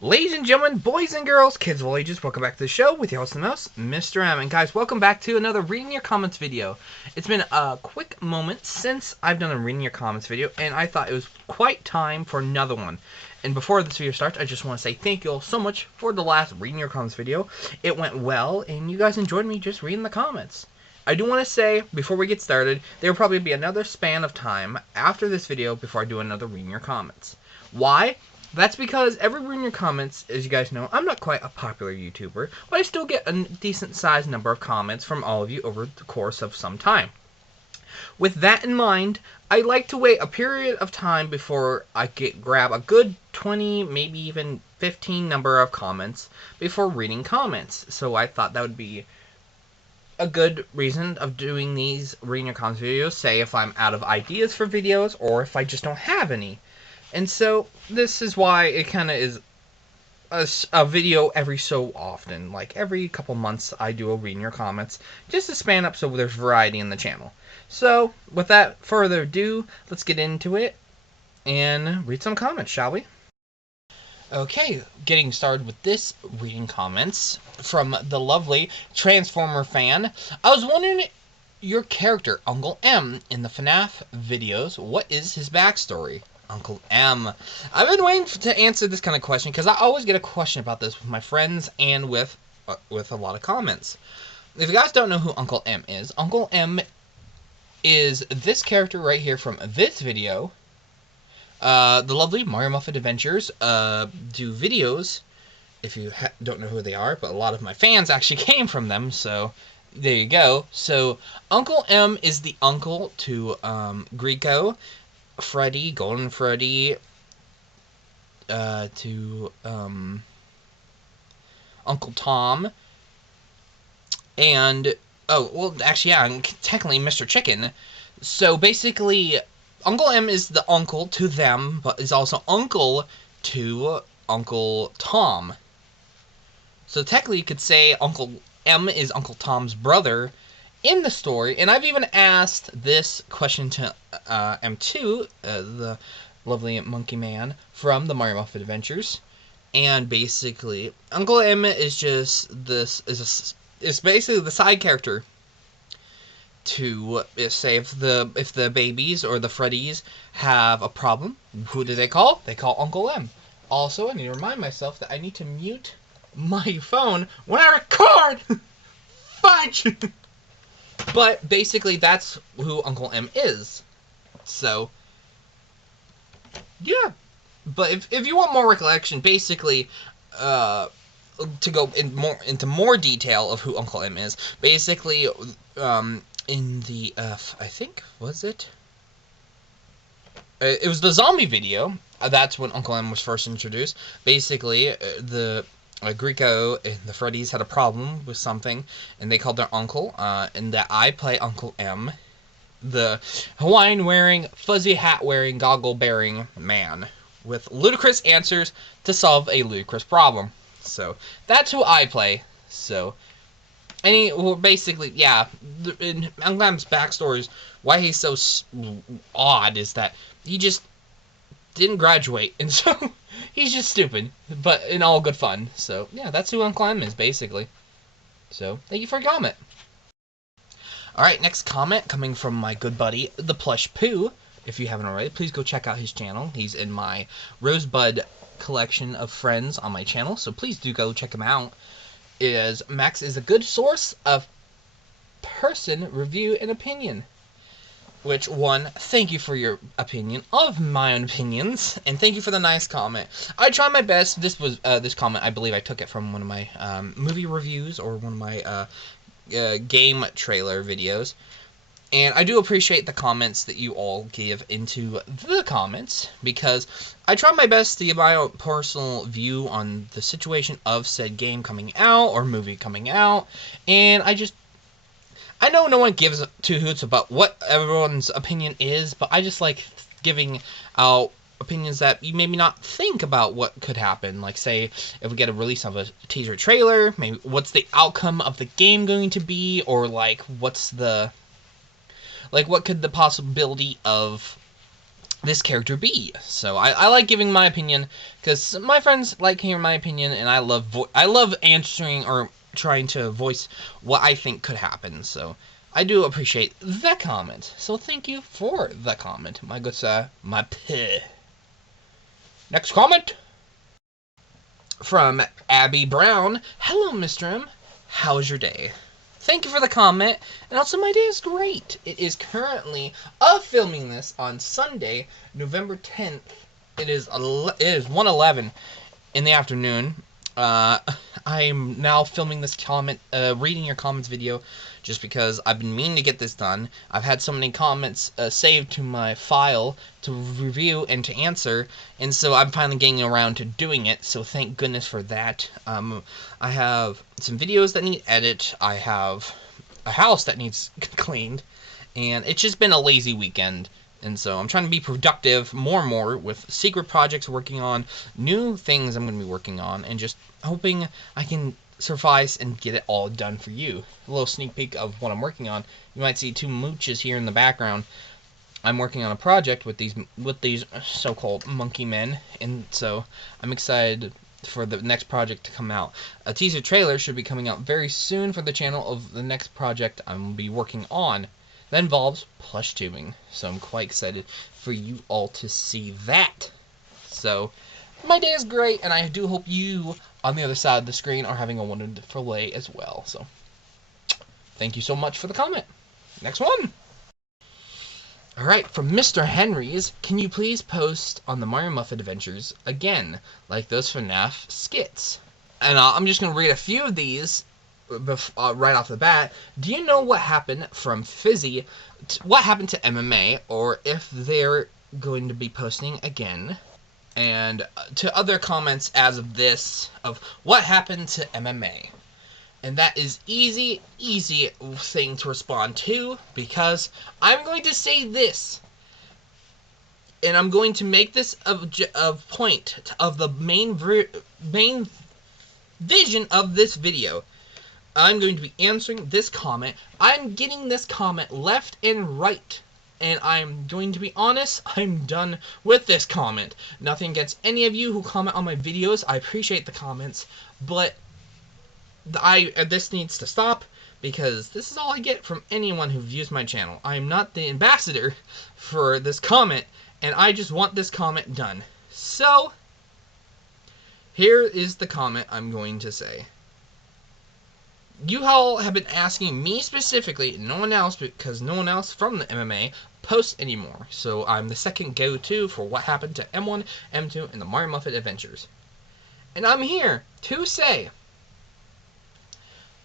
Ladies and gentlemen, boys and girls, kids of all ages, welcome back to the show with your host and host, Mr. M. And guys, welcome back to another Reading Your Comments video. It's been a quick moment since I've done a Reading Your Comments video, and I thought it was quite time for another one. And before this video starts, I just want to say thank you all so much for the last Reading Your Comments video. It went well, and you guys enjoyed me just reading the comments. I do want to say, before we get started, there will probably be another span of time after this video before I do another Reading Your Comments. Why? That's because every Reading Your Comments, as you guys know, I'm not quite a popular YouTuber, but I still get a decent sized number of comments from all of you over the course of some time. With that in mind, I like to wait a period of time before I grab a good 20, maybe even 15 number of comments before reading comments. So I thought that would be a good reason of doing these Reading Your Comments videos, say if I'm out of ideas for videos or if I just don't have any. And so, this is why it kind of is a video every so often. Like, every couple months, I do a Reading Your Comments, just to span up so there's variety in the channel. So, without further ado, let's get into it and read some comments, shall we? Okay, getting started with this reading comments from the lovely Transformer fan. I was wondering, your character, Uncle M, in the FNAF videos, what is his backstory? Uncle M. I've been waiting to answer this kind of question because I always get a question about this with my friends and with a lot of comments. If you guys don't know who Uncle M is this character right here from this video. The lovely Mario Muffet Adventures do videos, if you don't know who they are, but a lot of my fans actually came from them, so there you go. So Uncle M is the uncle to Greco, Freddy, Golden Freddy, to Uncle Tom, and actually, yeah, technically Mr. Chicken. So basically, Uncle M is the uncle to them, but is also uncle to Uncle Tom. So technically, you could say Uncle M is Uncle Tom's brother in the story, and I've even asked this question to M2, the lovely monkey man from the Mario Muffet Adventures, and basically Uncle M is just is basically the side character to say if the babies or the Freddies have a problem, who do they call? They call Uncle M. Also, I need to remind myself that I need to mute my phone when I record. Fudge. But basically, that's who Uncle M is. So, yeah. But if you want more recollection, basically, to go into more detail of who Uncle M is, basically, in the I think was it? It was the zombie video. That's when Uncle M was first introduced. Basically, the Greco and the Freddies had a problem with something, and they called their uncle, and that I play Uncle M, the Hawaiian-wearing, fuzzy hat-wearing, goggle-bearing man, with ludicrous answers to solve a ludicrous problem. So, that's who I play. So, basically, yeah, in Uncle M's backstories, why he's so odd is that he just didn't graduate, and so he's just stupid, but in all good fun. So, yeah, that's who Uncle M is, basically. So, thank you for your comment. Alright, next comment coming from my good buddy, the Plush Poo. If you haven't already, please go check out his channel. He's in my Rosebud collection of friends on my channel, so please do go check him out. Max is a good source of person, review, and opinion. Which one, thank you for your opinion of my own opinions, and thank you for the nice comment. I tried my best. This was this comment, I believe I took it from one of my movie reviews or one of my game trailer videos. And I do appreciate the comments that you all give into the comments, because I tried my best to give my own personal view on the situation of said game coming out or movie coming out, and I know no one gives two hoots about what everyone's opinion is, but I just like giving out opinions that you maybe not think about what could happen. Like, say, if we get a release of a teaser trailer, maybe what's the outcome of the game going to be, or like what could the possibility of this character be. So I like giving my opinion because my friends like hearing my opinion, and I love answering or trying to voice what I think could happen. So I do appreciate the comment. So thank you for the comment, my good sir, my p. Next comment from Abby Brown. Hello, Mr. M. How's your day? Thank you for the comment, and also my day is great. It is currently filming this on Sunday, November 10th. It is 1:11 in the afternoon. I'm now filming this comment, reading your comments video, just because I've been meaning to get this done. I've had so many comments saved to my file to review and to answer, and so I'm finally getting around to doing it, so thank goodness for that. I have some videos that need edit, I have a house that needs cleaned, and it's just been a lazy weekend. And so I'm trying to be productive more and more with secret projects working on, new things I'm going to be working on, and just hoping I can suffice and get it all done for you. A little sneak peek of what I'm working on. You might see two mooches here in the background. I'm working on a project with these so-called monkey men, and so I'm excited for the next project to come out. A teaser trailer should be coming out very soon for the channel of the next project I'm going to be working on. That involves plush tubing, so I'm quite excited for you all to see that. So, my day is great, and I do hope you, on the other side of the screen, are having a wonderful day as well. So, thank you so much for the comment. Next one! Alright, from Mr. Henry's, can you please post on the Mario Muffet adventures again, like those FNAF skits? And I'm just going to read a few of these right off the bat. Do you know what happened from Fizzy, what happened to MMA, or if they're going to be posting again? And to other comments as of this, of what happened to MMA. And that is easy thing to respond to, because I'm going to say this, and I'm going to make this a point of the main vision of this video. I'm going to be answering this comment. I'm getting this comment left and right. And I'm going to be honest, I'm done with this comment. Nothing against any of you who comment on my videos. I appreciate the comments. But this needs to stop, because this is all I get from anyone who views my channel. I am not the ambassador for this comment, and I just want this comment done. So, here is the comment I'm going to say. You all have been asking me specifically, no one else, because no one else from the MMA posts anymore. So I'm the second go-to for what happened to M1, M2, and the Mario Muffet adventures. And I'm here to say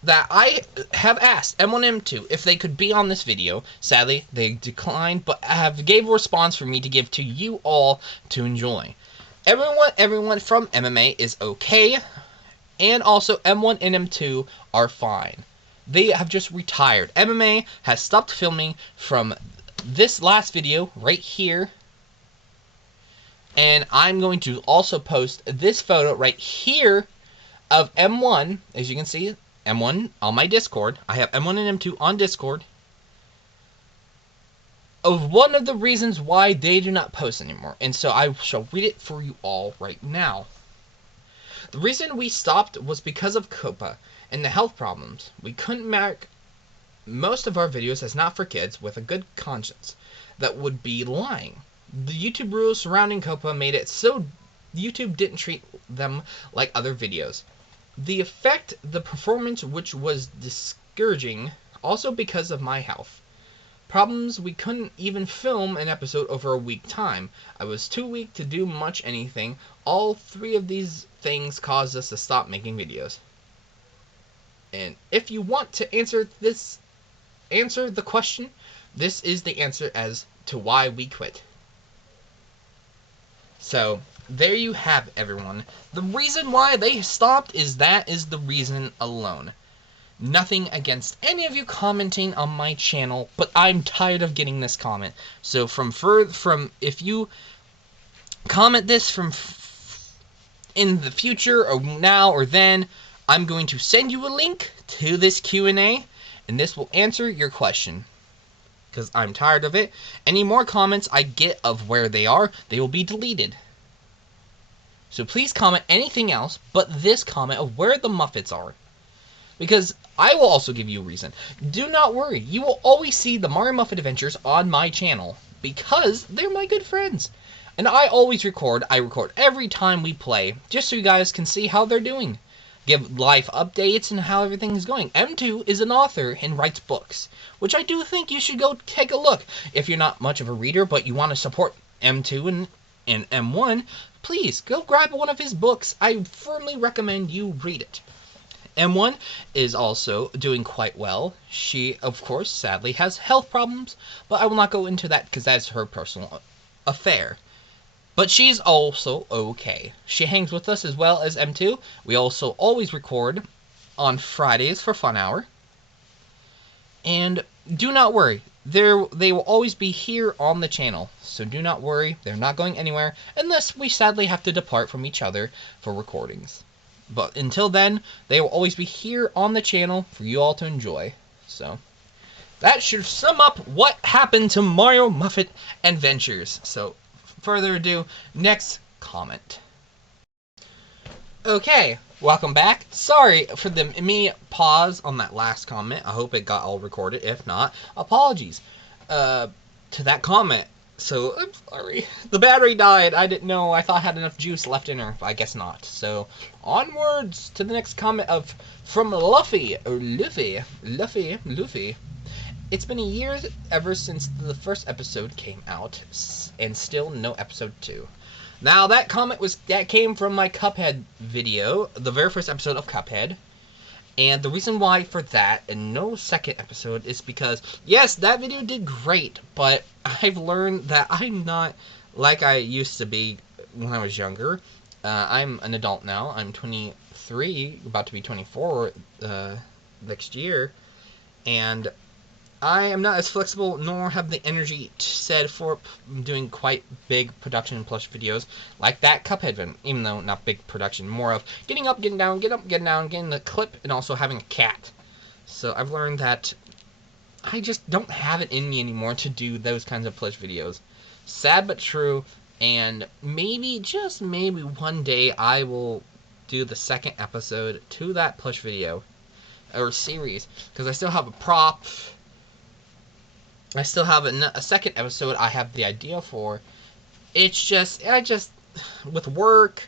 that I have asked M1 M2 if they could be on this video. Sadly, they declined, but have gave a response for me to give to you all to enjoy. Everyone from MMA is okay. And also, M1 and M2 are fine. They have just retired. MMA has stopped filming from this last video right here. And I'm going to also post this photo right here of M1. As you can see, M1 on my Discord. I have M1 and M2 on Discord. Of one of the reasons why they do not post anymore. And so I shall read it for you all right now. The reason we stopped was because of Copa and the health problems. We couldn't mark most of our videos as not for kids with a good conscience. That would be lying. The YouTube rules surrounding Copa made it so YouTube didn't treat them like other videos. The effect, the performance, which was discouraging, also because of my health problems. We couldn't even film an episode over a week time. I was too weak to do much anything. All three of these things caused us to stop making videos. And if you want to answer the question, this is the answer as to why we quit. So, there you have it, everyone. The reason why they stopped is the reason alone. Nothing against any of you commenting on my channel, but I'm tired of getting this comment. So if you comment this from in the future or now or then, I'm going to send you a link to this Q&A, and this will answer your question. because I'm tired of it. Any more comments I get of where they are, they will be deleted. So please comment anything else but this comment of where the Muffets are. Because I will also give you a reason. Do not worry, you will always see the Mario Muffet Adventures on my channel. Because they're my good friends. And I always record. I record every time we play, just so you guys can see how they're doing. Give life updates and how everything is going. M2 is an author and writes books, which I do think you should go take a look. If you're not much of a reader, but you want to support M2 and M1, please go grab one of his books. I firmly recommend you read it. M1 is also doing quite well. She, of course, sadly has health problems, but I will not go into that because that's her personal affair. But she's also okay. She hangs with us as well as M2. We also always record on Fridays for Fun Hour. And do not worry, they will always be here on the channel. So do not worry, they're not going anywhere unless we sadly have to depart from each other for recordings. But until then, they will always be here on the channel for you all to enjoy. So that should sum up what happened to Mario Muffet Adventures. So further ado, next comment. Okay, welcome back. Sorry for the me pause on that last comment. I hope it got all recorded. If not, apologies to that comment. So I'm sorry. The battery died. I didn't know. I thought I had enough juice left in her. I guess not. So onwards to the next comment from Luffy or Luffy. It's been a year ever since the first episode came out, and still no episode 2. Now that comment came from my Cuphead video, the very first episode of Cuphead. And the reason why for that and no second episode is because, yes, that video did great, but I've learned that I'm not like I used to be when I was younger. I'm an adult now. I'm 23, about to be 24 next year. And I am not as flexible nor have the energy said for doing quite big production and Plush videos like that Cuphead video, even though not big production, more of getting up, getting down, getting up, getting down, getting the clip, and also having a cat. So I've learned that I just don't have it in me anymore to do those kinds of Plush videos. Sad but true, and maybe, just maybe one day I will do the second episode to that Plush video, or series, because I still have a prop. I still have a second episode I have the idea for. It's just, with work,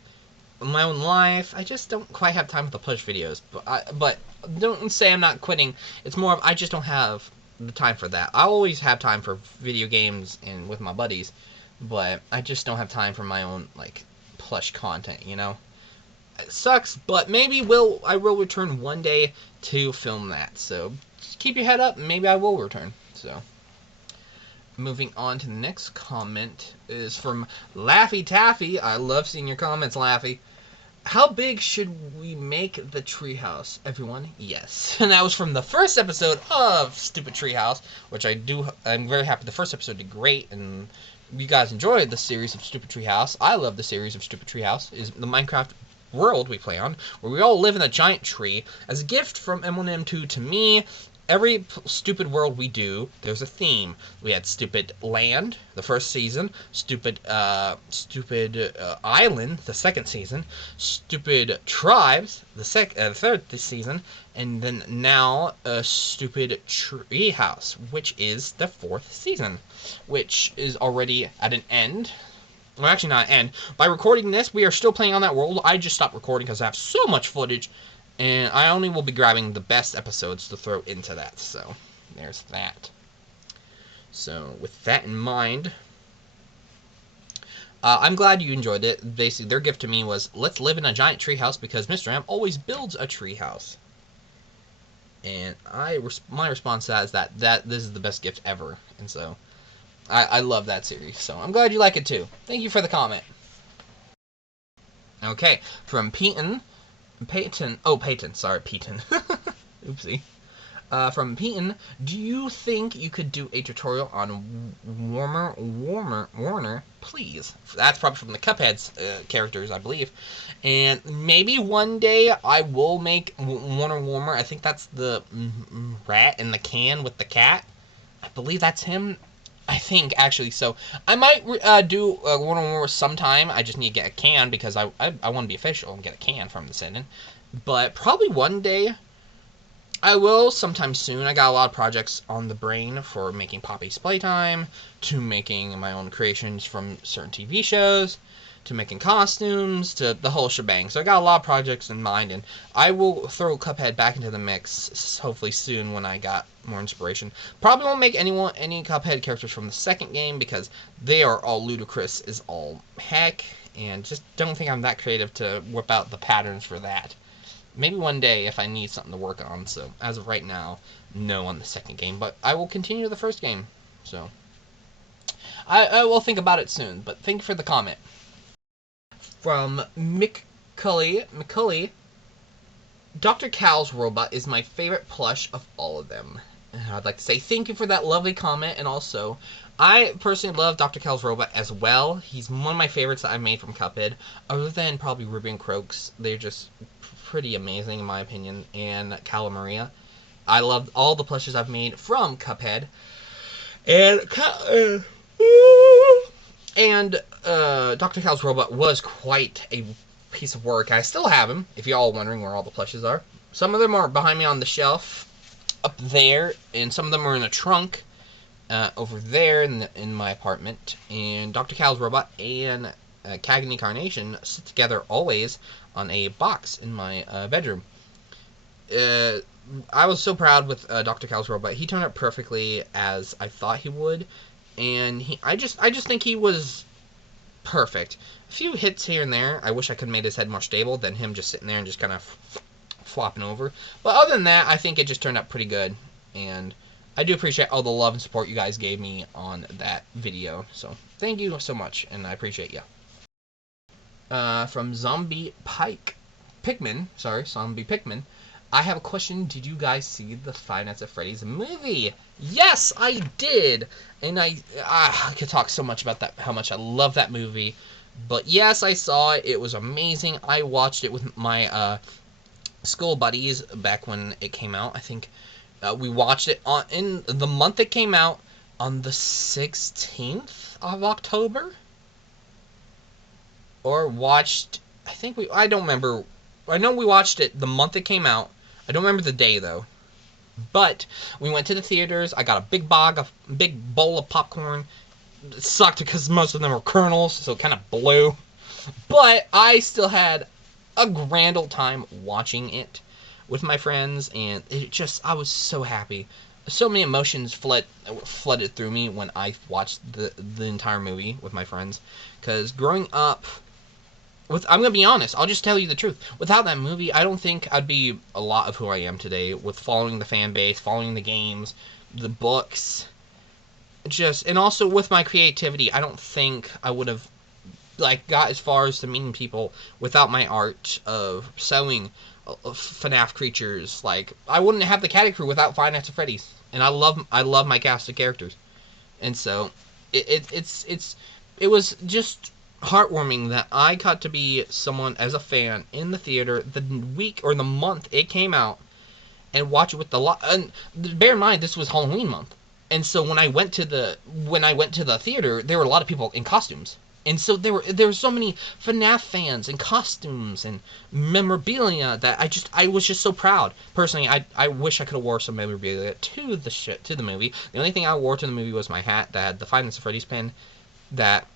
my own life, I just don't quite have time for the Push videos. But don't say I'm not quitting. It's more of I just don't have the time for that. I always have time for video games and with my buddies, but I just don't have time for my own, like, Plush content, you know? It sucks, but maybe I will return one day to film that. So just keep your head up, and maybe I will return. So moving on to the next comment is from Laffy Taffy. I love seeing your comments, Laffy. How big should we make the treehouse, everyone? Yes. And that was from the first episode of Stupid Treehouse, which I'm very happy the first episode did great, and you guys enjoyed the series of Stupid Treehouse. I love the series of Stupid Treehouse. Is the Minecraft world we play on, where we all live in a giant tree. As a gift from M1 and M2 to me, every stupid world we do, there's a theme. We had Stupid Land, the first season, Stupid Island, the second season, Stupid Tribes, the third season, and then now Stupid Treehouse, which is the fourth season, which is already at an end. Well, actually not an end. By recording this, we are still playing on that world. I just stopped recording because I have so much footage, and I only will be grabbing the best episodes to throw into that. So there's that. So with that in mind, I'm glad you enjoyed it. Basically, their gift to me was, let's live in a giant treehouse because Mr. M always builds a treehouse. And my response to that is that this is the best gift ever. And so I love that series. So I'm glad you like it too. Thank you for the comment. Okay, from Peyton. Sorry, Peyton. Oopsie. From Peyton, do you think you could do a tutorial on Warner, please? That's probably from the Cuphead's characters, I believe. And maybe one day I will make Warner. I think that's the rat in the can with the cat. I believe that's him. I think, actually. So I might do one or more sometime. I just need to get a can because I want to be official and get a can from the sending. But probably one day I will sometime soon. I got a lot of projects on the brain, for making Poppy's Playtime, to making my own creations from certain TV shows, to making costumes, to the whole shebang. So I got a lot of projects in mind, and I will throw Cuphead back into the mix hopefully soon when I got more inspiration. Probably won't make any Cuphead characters from the second game because they are all ludicrous as all heck, and just don't think I'm that creative to whip out the patterns for that. Maybe one day if I need something to work on. So as of right now, no on the second game, but I will continue the first game. So I will think about it soon. But thank you for the comment. From McCully, Dr. Cal's robot is my favorite plush of all of them. And I'd like to say thank you for that lovely comment, and also I personally love Dr. Cal's robot as well. He's one of my favorites that I've made from Cuphead, other than probably Ruby and Croaks. They're just pretty amazing in my opinion, and Cal and Maria. I love all the plushes I've made from Cuphead, and Dr. Cal's robot was quite a piece of work. I still have him, if y'all are wondering where all the plushes are. Some of them are behind me on the shelf up there, and some of them are in a trunk over there in my apartment. And Dr. Cal's robot and Cagney Carnation sit together always on a box in my bedroom. I was so proud with Dr. Cal's robot. He turned out perfectly as I thought he would, and I just think he was perfect. A few hits here and there. I wish I could have made his head more stable than him just sitting there and just kind of flopping over. But other than that, I think it just turned out pretty good, and I do appreciate all the love and support you guys gave me on that video. So thank you so much, and I appreciate you. From Zombie Pikmin, I have a question. Did you guys see the Five Nights at Freddy's movie? Yes, I did, and I could talk so much about that, how much I love that movie. But yes, I saw it. It was amazing. I watched it with my school buddies back when it came out. I think we watched it in the month it came out, on the 16th of October. Or watched, I don't remember. I know we watched it the month it came out. I don't remember the day though. But we went to the theaters. I got a big bowl of popcorn. It sucked because most of them were kernels, so it kind of blew. But I still had a grand old time watching it with my friends, and I was so happy. So many emotions flooded through me when I watched the entire movie with my friends. Because growing up, I'm going to be honest, I'll just tell you the truth. Without that movie, I don't think I'd be a lot of who I am today, with following the fan base, following the games, the books, and also with my creativity. I don't think I would have got as far as to meeting people without my art of sewing FNAF creatures. I wouldn't have the Caty Crew without Five Nights at Freddy's, and I love my cast of characters, and so it was just heartwarming that I got to be someone as a fan in the theater the week or the month it came out and watch it with and bear in mind this was Halloween month, and so when I went to the theater, there were a lot of people in costumes, and so there were so many FNAF fans and costumes and memorabilia that I was just so proud. Personally, I wish I could have wore some memorabilia to the movie. The only thing I wore to the movie was my hat that had the Five Nights at Freddy's pin that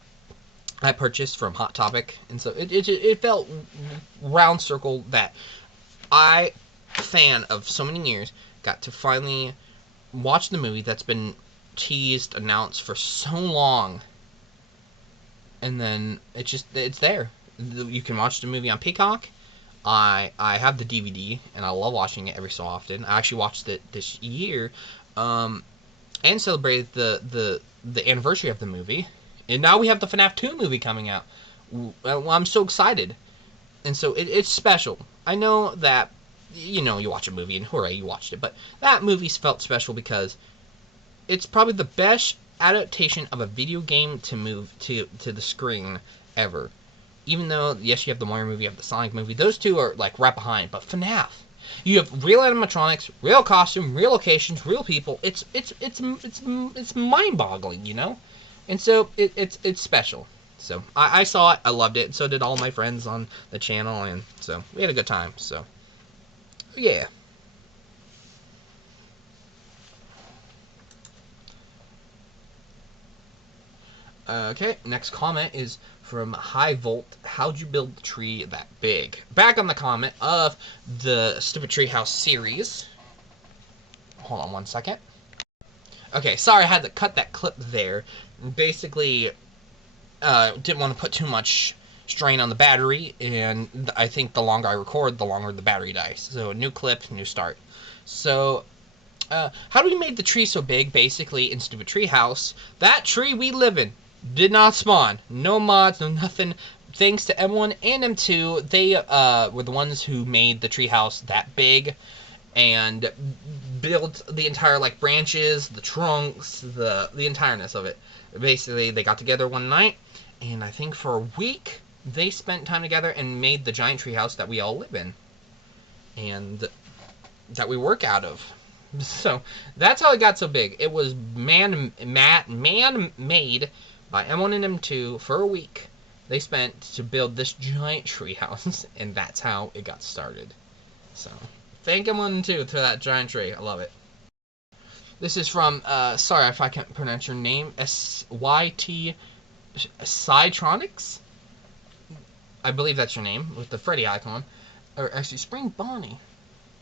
I purchased from Hot Topic, and so it felt round circle that I, fan of so many years, got to finally watch the movie that's been teased, announced for so long, and then it's there. You can watch the movie on Peacock. I have the DVD, and I love watching it every so often. I actually watched it this year, and celebrated the anniversary of the movie. And now we have the FNAF 2 movie coming out. Well, I'm so excited. And so it's special. I know that, you watch a movie and hooray, you watched it. But that movie felt special because it's probably the best adaptation of a video game to move to the screen ever. Even though, yes, you have the Mario movie, you have the Sonic movie. Those two are right behind. But FNAF. You have real animatronics, real costume, real locations, real people. It's mind-boggling, you know. And so it's special. So I saw it, I loved it, and so did all my friends on the channel, and so we had a good time. So yeah. Okay, next comment is from High Volt. How'd you build the tree that big? Back on the comment of the Stupid Treehouse series. Hold on one second. Okay, sorry I had to cut that clip there. Basically, didn't want to put too much strain on the battery, and I think the longer I record, the longer the battery dies. So, new clip, new start. So, how do we make the tree so big? Basically, in Stupid Treehouse, that tree we live in did not spawn. No mods, no nothing. Thanks to M1 and M2, they were the ones who made the treehouse that big and built the entire like branches, the trunks, the entireness of it. Basically, they got together one night, and I think for a week they spent time together and made the giant treehouse that we all live in and that we work out of. So that's how it got so big. It was man made by M1 and M2 for a week. They spent to build this giant treehouse, and that's how it got started. So thank M1 and M2 for that giant tree. I love it. This is from sorry if I can't pronounce your name. SYT Cytronics. I believe that's your name with the Freddy icon, or actually Spring Bonnie.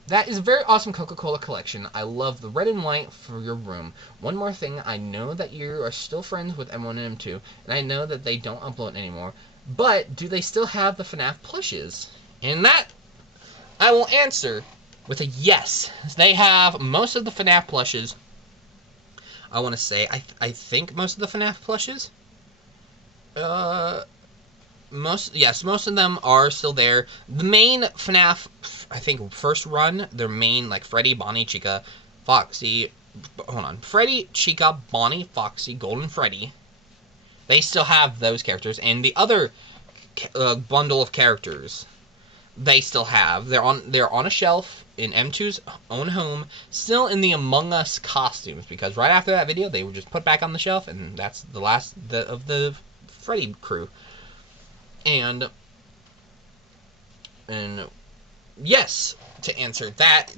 That is a very awesome Coca-Cola collection. I love the red and white for your room. One more thing, I know that you are still friends with M1 and M2, and I know that they don't upload anymore, but do they still have the FNAF plushes? And that, I will answer with a yes. They have most of the FNAF plushes. I want to say, I think most of the FNAF plushes. Most of them are still there. The main FNAF, I think, first run, their main, like, Freddy, Bonnie, Chica, Foxy, Freddy, Chica, Bonnie, Foxy, Golden Freddy, they still have those characters, and the other bundle of characters, they still have. They're on a shelf in M2's own home, still in the Among Us costumes, because right after that video, they were just put back on the shelf, and that's the last of the Freddy crew. And yes, to answer that,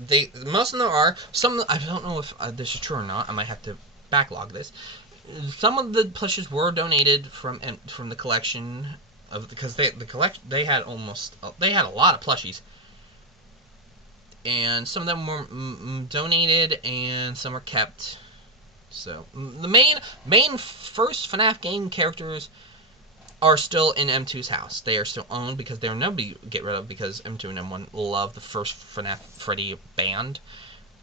most of them are. Some, I don't know if this is true or not. I might have to backlog this. Some of the plushes were donated from the collection of, because they had a lot of plushies, and some of them were donated and some are kept. So the main first FNAF game characters are still in M2's house. They are still owned because they're nobody to get rid of, because M2 and M1 love the first FNAF Freddy band,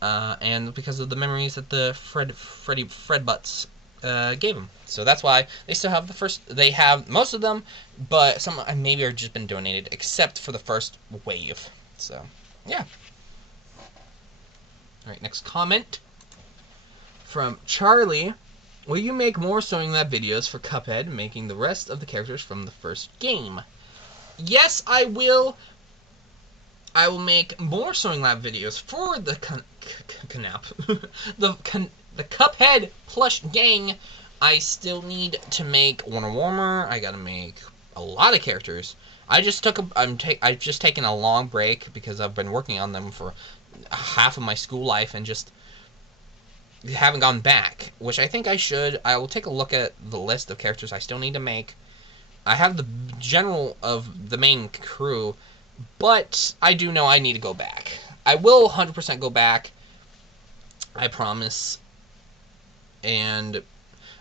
and because of the memories that the Fred Butts gave them. So that's why they still have the first. They have most of them, but some maybe are just been donated, except for the first wave. So yeah. All right, next comment from Charlie. Will you make more Sewing Lab videos for Cuphead, making the rest of the characters from the first game? Yes, I will. I will make more Sewing Lab videos for the the Cuphead plush gang. I still need to make Wonder Warmer. I gotta make a lot of characters. I've just taken a long break because I've been working on them for half of my school life and just haven't gone back, which I think I should. I will take a look at the list of characters I still need to make. I have the general of the main crew, but I do know I need to go back. I will 100% go back, I promise. And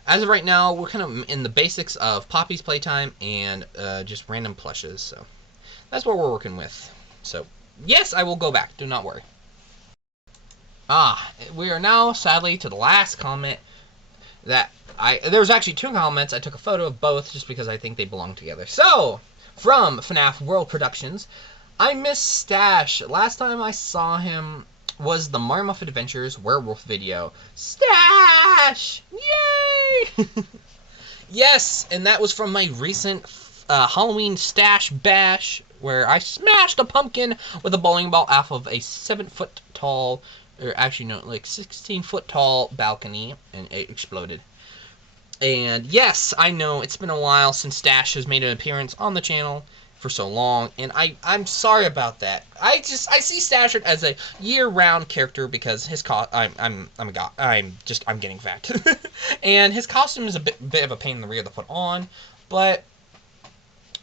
as of right now, we're kind of in the basics of Poppy's Playtime and just random plushes, so that's what we're working with. So yes, I will go back, do not worry. We are now, sadly, to the last comment that there's actually two comments. I took a photo of both just because I think they belong together. So, from FNAF World Productions, I miss Stash. Last time I saw him was the Mario Muffet Adventures Werewolf video. Stash! Yay! Yes, and that was from my recent Halloween Stash Bash, where I smashed a pumpkin with a bowling ball off of a 7-foot tall, or actually no, like 16-foot tall balcony, and it exploded. And yes, I know it's been a while since Stash has made an appearance on the channel for so long, and I'm sorry about that. I see Stashard as a year-round character because his I'm a god. I'm getting fat, and his costume is a bit of a pain in the rear to put on, but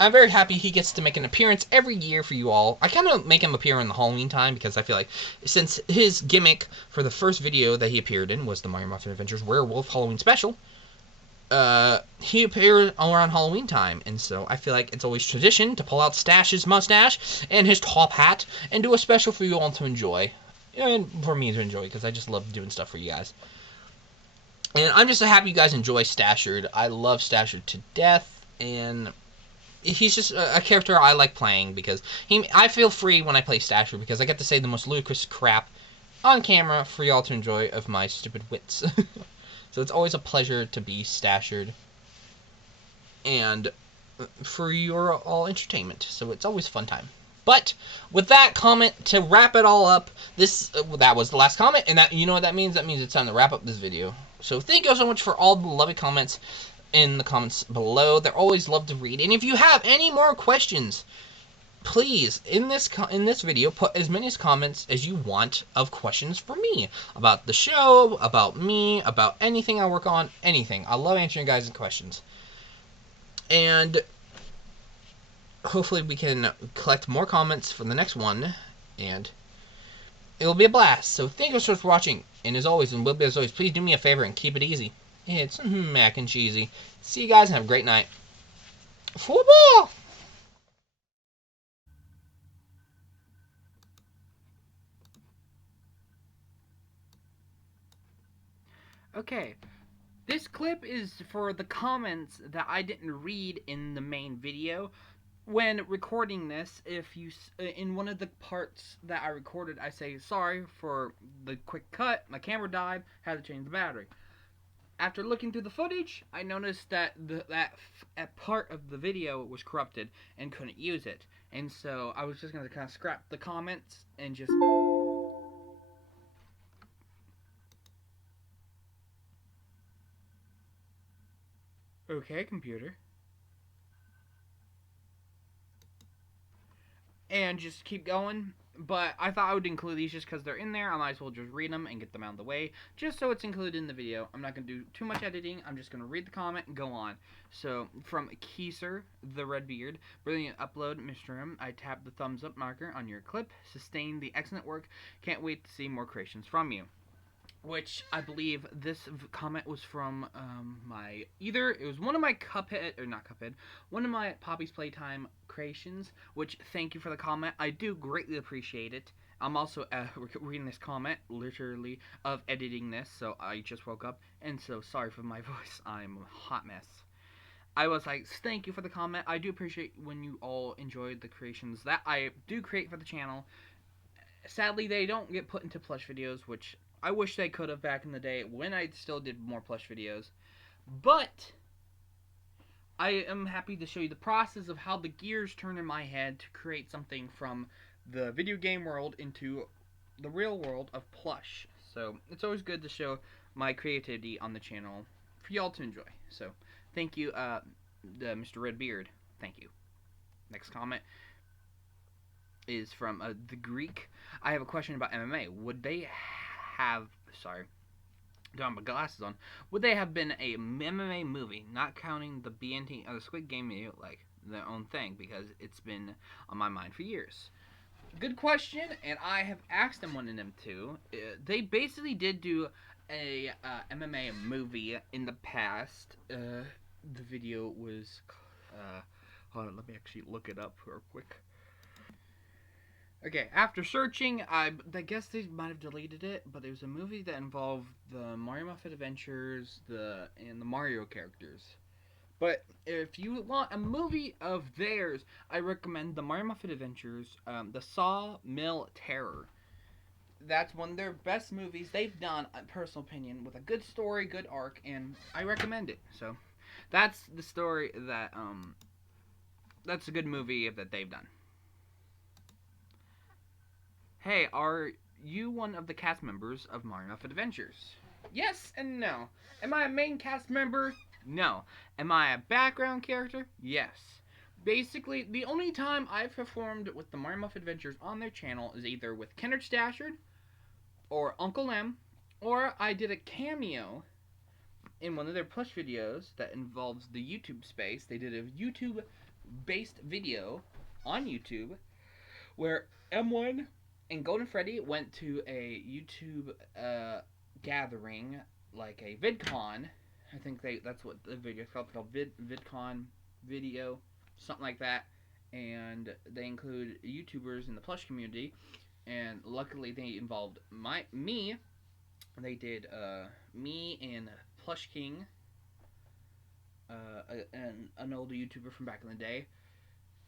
I'm very happy he gets to make an appearance every year for you all. I kind of make him appear in the Halloween time because I feel like since his gimmick for the first video that he appeared in was the Mario Muffet Adventures Werewolf Halloween Special, he appeared around Halloween time, and so I feel like it's always tradition to pull out Stash's mustache and his top hat and do a special for you all to enjoy, and for me to enjoy because I just love doing stuff for you guys. And I'm just so happy you guys enjoy Stashard. I love Stashard to death, and he's just a character I like playing because I feel free when I play Stashard because I get to say the most ludicrous crap on camera for y'all to enjoy of my stupid wits. So it's always a pleasure to be Stashard and for your all entertainment. So it's always a fun time. But with that comment to wrap it all up, that was the last comment, and that, you know what that means? That means it's time to wrap up this video. So thank you so much for all the lovely comments in the comments below. They're always love to read. And if you have any more questions, please, in this video, put as many comments as you want of questions for me about the show, about me, about anything I work on, anything. I love answering guys' questions. And hopefully we can collect more comments for the next one, and it'll be a blast. So thank you so much for watching, and as always, please do me a favor and keep it easy. It's mac and cheesy. See you guys and have a great night. Football! Okay, this clip is for the comments that I didn't read in the main video. When recording this, if you in one of the parts that I recorded, I say sorry for the quick cut. My camera died, had to change the battery. After looking through the footage, I noticed that that part of the video was corrupted and couldn't use it. And so I was just gonna kind of scrap the comments and just. Okay, computer. And just keep going. But I thought I would include these just because they're in there. I might as well just read them and get them out of the way, just so it's included in the video. I'm not going to do too much editing. I'm just going to read the comment and go on. So, from Keiser, the Redbeard, brilliant upload, Mr. M. I tapped the thumbs up marker on your clip. Sustain the excellent work. Can't wait to see more creations from you. Which I believe this comment was from it was one of my Cuphead, or not Cuphead, one of my Poppy's Playtime creations, which thank you for the comment. I do greatly appreciate it. I'm also reading this comment, literally, of editing this, so I just woke up, and so sorry for my voice. I'm a hot mess. I was like, thank you for the comment. I do appreciate when you all enjoyed the creations that I do create for the channel. Sadly, they don't get put into plush videos, which I wish they could have back in the day when I still did more plush videos. But I am happy to show you the process of how the gears turn in my head to create something from the video game world into the real world of plush. So it's always good to show my creativity on the channel for y'all to enjoy. So thank you, Mr. Redbeard. Thank you. Next comment is from the Greek. I have a question about MMA. Would they have, sorry, don't have my glasses on, would they have been a MMA movie, not counting the BNT or the Squid Game movie, like their own thing, because it's been on my mind for years? Good question, and I have asked them one of them too. They basically did do a MMA movie in the past. The video was, hold on, let me actually look it up real quick. Okay, after searching, I guess they might have deleted it, but it was a movie that involved the Mario Muffet Adventures and the Mario characters. But if you want a movie of theirs, I recommend the Mario Muffet Adventures, the Sawmill Terror. That's one of their best movies they've done, in personal opinion, with a good story, good arc, and I recommend it. So, that's the story that that's a good movie that they've done. Hey, are you one of the cast members of Mario Muffet Adventures? Yes and no. Am I a main cast member? No. Am I a background character? Yes. Basically, the only time I've performed with the Mario Muffet Adventures on their channel is either with Kennard Stashard or Uncle M, or I did a cameo in one of their plush videos that involves the YouTube space. They did a YouTube based video on YouTube where M1 and Golden Freddy went to a YouTube gathering, like a VidCon. I think that's what the video is called. It's called VidCon video, something like that. And they include YouTubers in the plush community. And luckily, they involved me. They did me and Plush King, an older YouTuber from back in the day,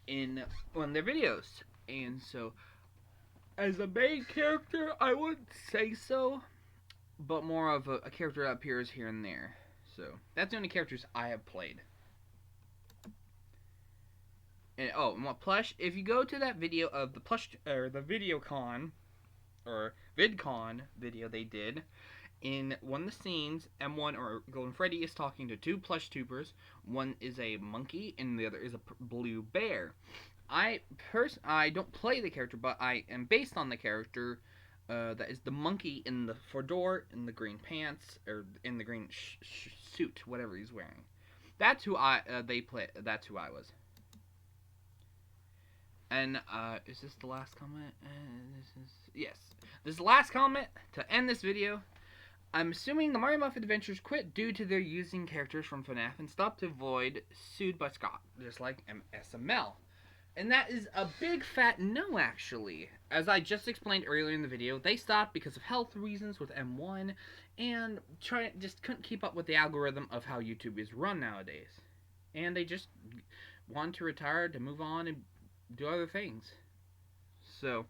in one of their videos. And so, as a main character, I wouldn't say so, but more of a character that appears here and there. So that's the only characters I have played. And and what Plush? If you go to that video of the Plush or the VideoCon or VidCon video they did, in one of the scenes, M1 or Golden Freddy is talking to two plush tubers. One is a monkey and the other is a blue bear. I don't play the character, but I am based on the character that is the monkey in the fedora, in the green pants, or in the green suit, whatever he's wearing. That's who they play. That's who I was. And is this the last comment? Yes. This is the last comment to end this video. I'm assuming the Mario Muffet Adventures quit due to their using characters from FNAF and stopped to avoid sued by Scott, just like SML. And that is a big fat no, actually. As I just explained earlier in the video, they stopped because of health reasons with M1 and just couldn't keep up with the algorithm of how YouTube is run nowadays. And they just wanted to retire, to move on and do other things. So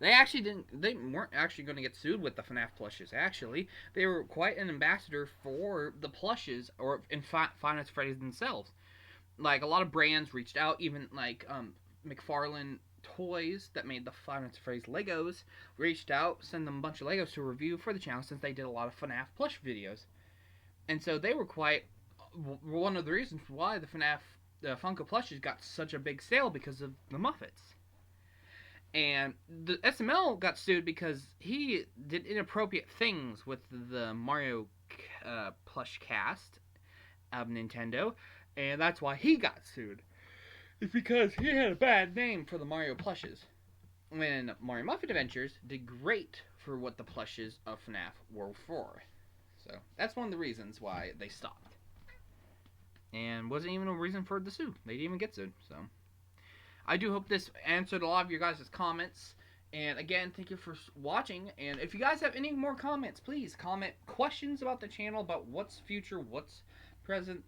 they weren't actually going to get sued with the FNAF plushes. Actually, they were quite an ambassador for the plushes, or in Five Nights at Freddy's themselves. Like, a lot of brands reached out, even like McFarlane Toys that made the Five Nights at Freddy's Legos reached out, sent them a bunch of Legos to review for the channel since they did a lot of FNAF plush videos. And so they were quite one of the reasons why the FNAF Funko plushes got such a big sale, because of the Muffets. And the SML got sued because he did inappropriate things with the Mario plush cast of Nintendo, and that's why he got sued. It's because he had a bad name for the Mario plushes, when Mario Muffet Adventures did great for what the plushes of FNAF were for. So that's one of the reasons why they stopped. And wasn't even a reason for the sue. They didn't even get sued, so... I do hope this answered a lot of your guys' comments. And again, thank you for watching. And if you guys have any more comments, please comment questions about the channel, about what's future, what's present,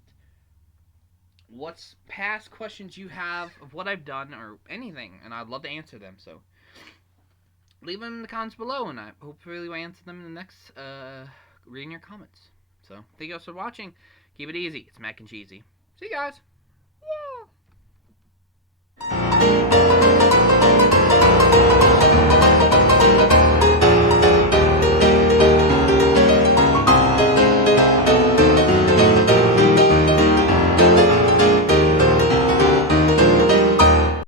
what's past, questions you have of what I've done, or anything. And I'd love to answer them. So leave them in the comments below, and I hopefully will answer them in the next reading your comments. So thank you guys for watching. Keep it easy. It's Mac and Cheesy. See you guys.